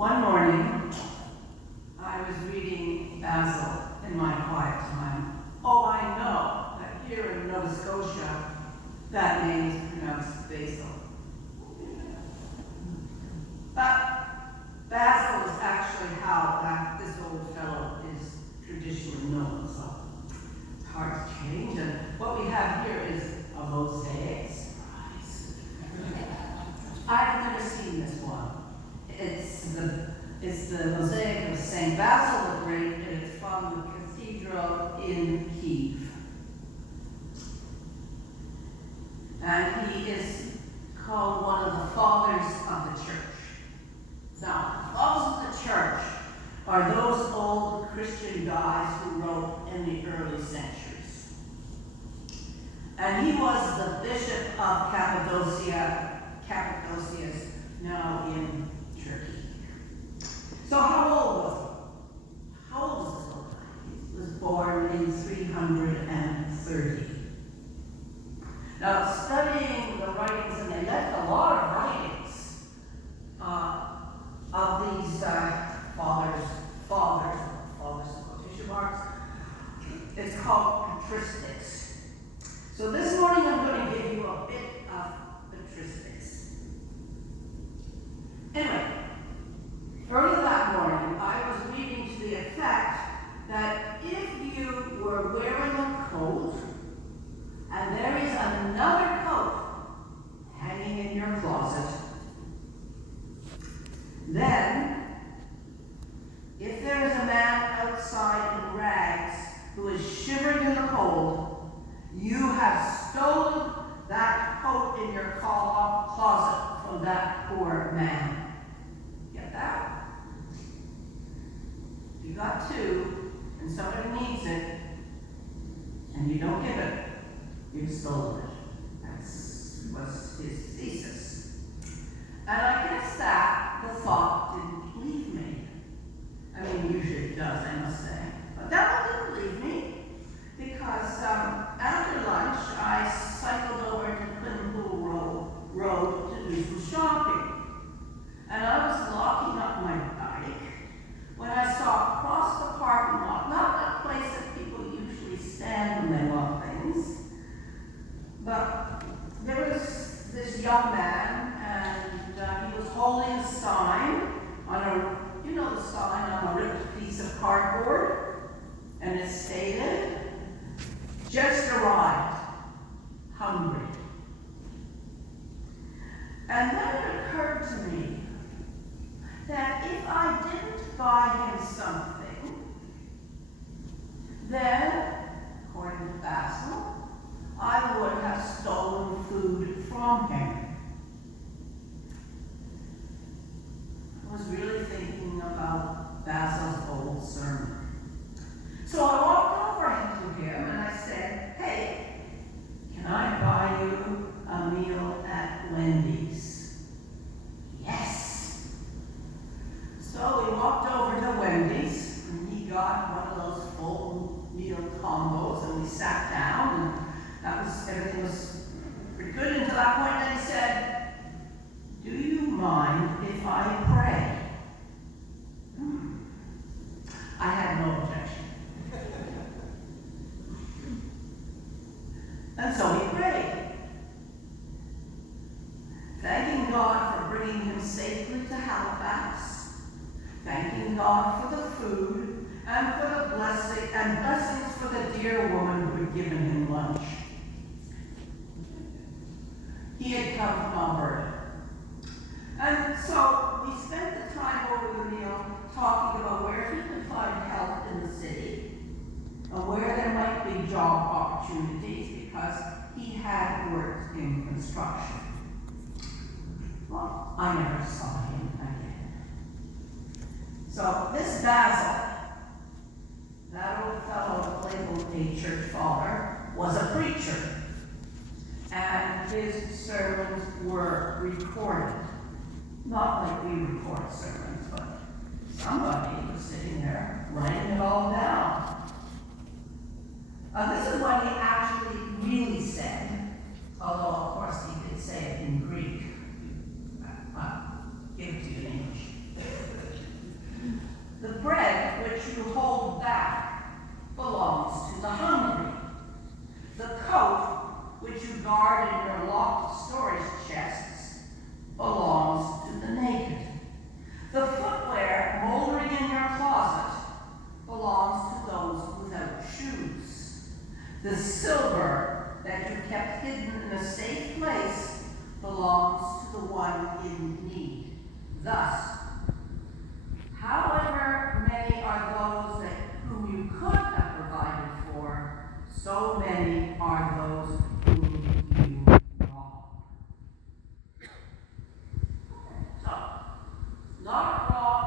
One morning, I was reading Basil in my quiet time. Oh, I know that here in Nova Scotia, that name is pronounced Basil. But Basil is actually how this old fellow is traditionally known, so it's hard to change. And what we have here is a mosaic. Surprise. I've never seen this one. It's the mosaic of St. Basil the Great, and it's from the cathedral in Kiev. And he is called one of the fathers of the church. Now, the fathers of the church are those old Christian guys who wrote in the early centuries. And he was the bishop of Cappadocia is now in Turkey. So how old was he? How old was this old guy? He was born in 330. Now, studying the writings, and they left a lot of writings of these fathers, quotation marks. It's called patristics. So this morning I'm going to give you a bit of patristics. Anyway, early that morning I was reading to the effect that if you were wearing a coat and there is another coat hanging in your closet, then if there is a man outside in rags who is shivering in the cold, you have stolen that coat in your closet from that poor man. Get that? If you got two and somebody needs it and you don't give it, you've stolen it. That was his thesis. And I guess that the thought didn't leave me. I mean, usually it does, I must say. But that one didn't leave me because after lunch I cycled over to Quinpool Road to do some shopping. And I was locking up my bike when I saw across the parking lot, not that place that people usually stand when they want things, but there was this young man, and he was holding a sign on the sign on a ripped piece of cardboard, and it stated, "Just arrived, hungry." And then it occurred to me that if I didn't buy him something, then, according to Basil, I would have stolen food from him. I was really thinking about Basil's old sermon. So I walked over to him and I said, "Hey, can I buy you a meal at Wendy's?" "Yes." So we walked over to Wendy's and he got one of those full meal combos and we sat down, and everything was pretty good until that point. And he said, "Do you mind if I pray?" I had no objection. And so he prayed, thanking God for bringing him safely to Halifax, thanking God for the food and for the blessings for the dear woman who had given him lunch. He had come from Alberta. And so we spent the time over the meal talking about where he could find help in the city, and where there might be job opportunities because he had worked in construction. Well, I never saw him again. So this Basil, that old fellow labeled a church father, was a preacher. And his sermons were recorded. Not like we record sermons, but somebody was sitting there writing it all down. This is what he actually really said, although of course he did say it in Greek. I'll give it to you in English. Thus, however many are those whom you could have provided for, so many are those whom you wrong. So, not wrong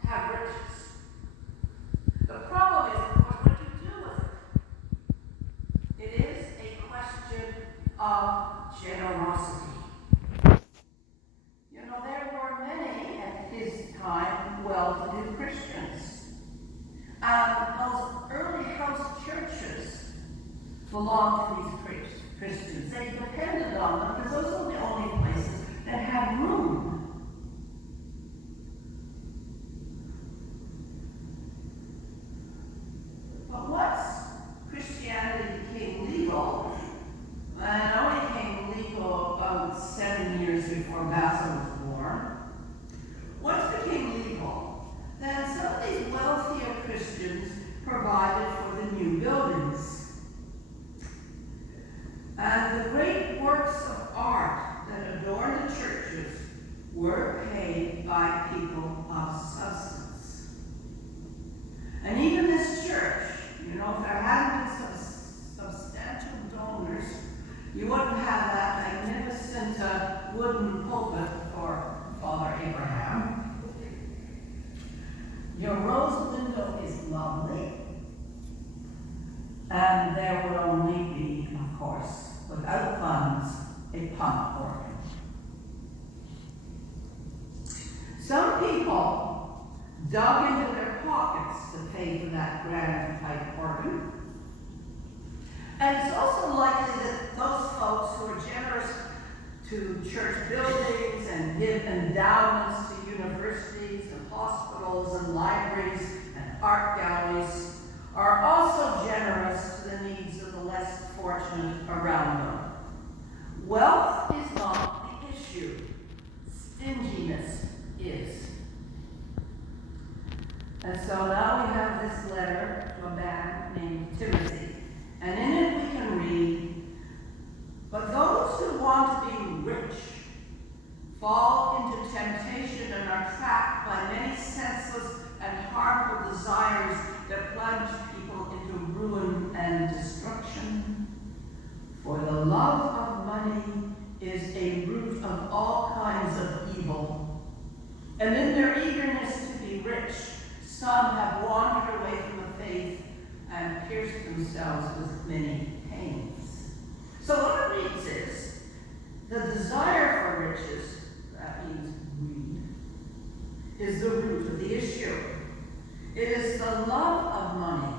to have riches. The problem is, of course, what you do with it. It is a question of generosity. You know, there were many at his time well-to-do Christians. Those early house churches belonged to these Christians. They depended on them because those were the only places that had room. But once Christianity became legal, and it only became legal about 7 years before Basil was born, once it became legal, then some of these wealthier Christians provided for the new buildings. And the great works of art that adorn the churches were paid by people of substance. And even this church, you know, if there hadn't been some substantial donors, you wouldn't have that magnificent wooden pulpit for Father Abraham. Your rose window is lovely, and there would only be, of course, without funds, a pump organ. Some people dug into their pockets to pay for that grand pipe organ. And it's also likely that those folks who are generous to church buildings and give endowments to universities and hospitals and libraries and art galleries are also generous to the needs of the less fortunate around them. Wealth is not the issue. Stinginess is. And so now we have this letter to a man named Timothy. And in it we can read, "But those who want to be rich fall into temptation and are trapped by many senseless and harmful desires that plunge people into ruin and destruction. For the love of money is a root of all kinds of evil. And in their eagerness to be rich, some have wandered away from the faith and pierced themselves with many pains." So what it reads is, the desire for riches, that means greed, is the root of the issue. It is the love of money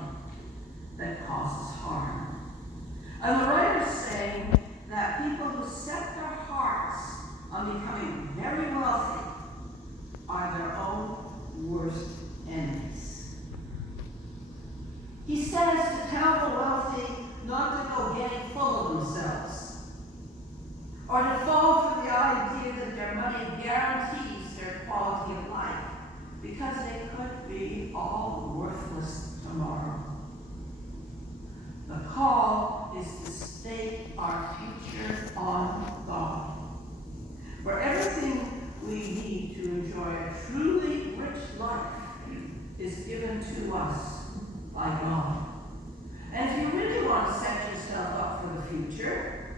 that causes harm. And the writer is saying that people who set their hearts on becoming very wealthy are their own worst enemies. He says to tell the wealthy not to go getting full of themselves, or to fall for the idea that their money guarantees their quality of life, because they could be all worthless tomorrow. The call is to stake our future on God. For everything we need to enjoy a truly rich life is given to us by God. And if you really want to set yourself up for the future,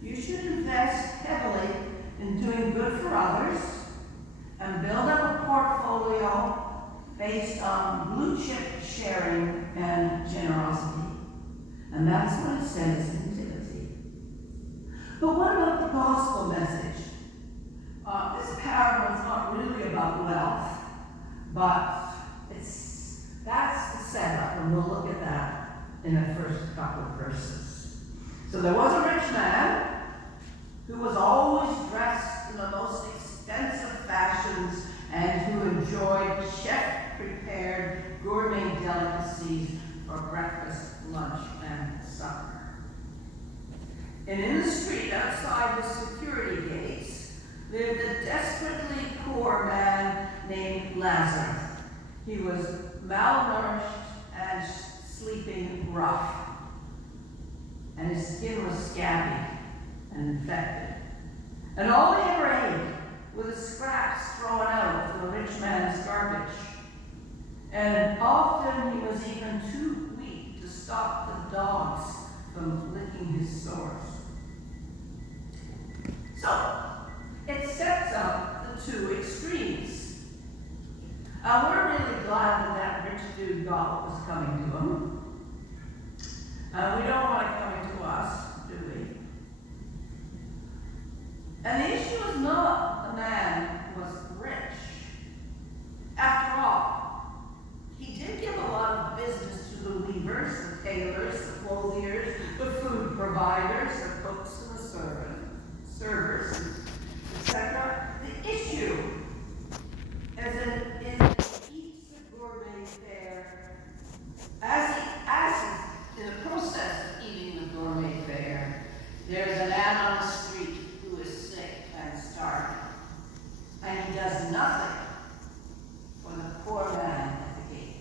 you should invest heavily in doing good for others and build up a portfolio based on blue chip sharing and generosity. And that's what it says in Timothy. But what about the gospel message? This parable is not really about wealth, but that's the setup, and we'll look at that in the first couple of verses. So there was a rich man who was always dressed in the most expensive fashions and who enjoyed chef-prepared gourmet delicacies for breakfast, lunch, and supper. And in the street outside the security gates lived a desperately poor man named Lazarus. He was malnourished and sleeping rough, and his skin was scabby and infected. And all he ever ate with the scraps thrown out to the rich man's garbage. And often he was even too weak to stop the dogs from licking his sores. So, it sets up the two extremes. We're really glad that rich dude got what was coming to him. We don't want it coming to us, do we? And the issue is not the man who was rich. After all, he did give a lot of business to the weavers, the tailors, the clothiers, the food providers, the cooks and the servers, etc. The issue is that he eats the gourmet fare. As in the process of eating the gourmet fare, there's a man on the street who is sick and starving, and he does nothing for the poor man at the gate.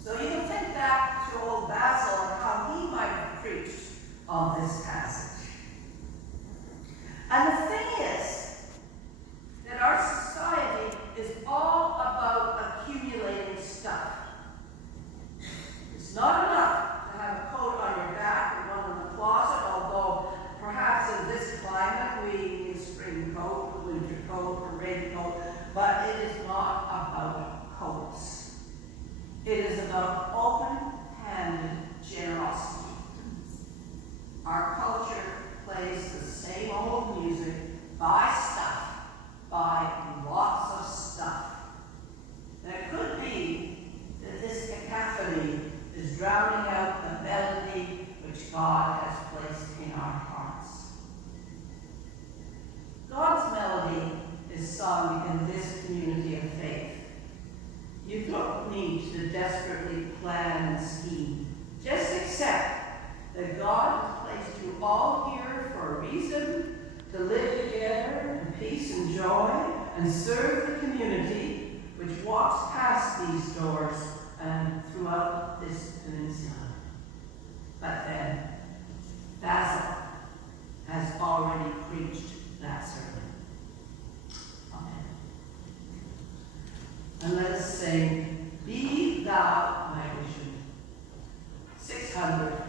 So you can think back to old Basil and how he might have preached on this passage. And the thing is that our society is all about accumulating stuff. It's not enough to have a coat on your back and one in the closet, although perhaps in this climate we need a spring coat, a winter coat, a raincoat, but it is not about coats. It is about open-handed generosity. Our culture plays the same old music, buy stuff, buy lots of stuff. And it could be that this cacophony is drowning out the melody which God has placed in our hearts. God's melody is sung in this community of faith. You don't need to desperately plan and scheme. Just accept that God has placed you all here for a reason, to live together in peace and joy and serve the community which walks past these doors and throughout this peninsula. But then, Basil has already preached that sermon. Amen. And let us sing, Be Thou My Vision, 600.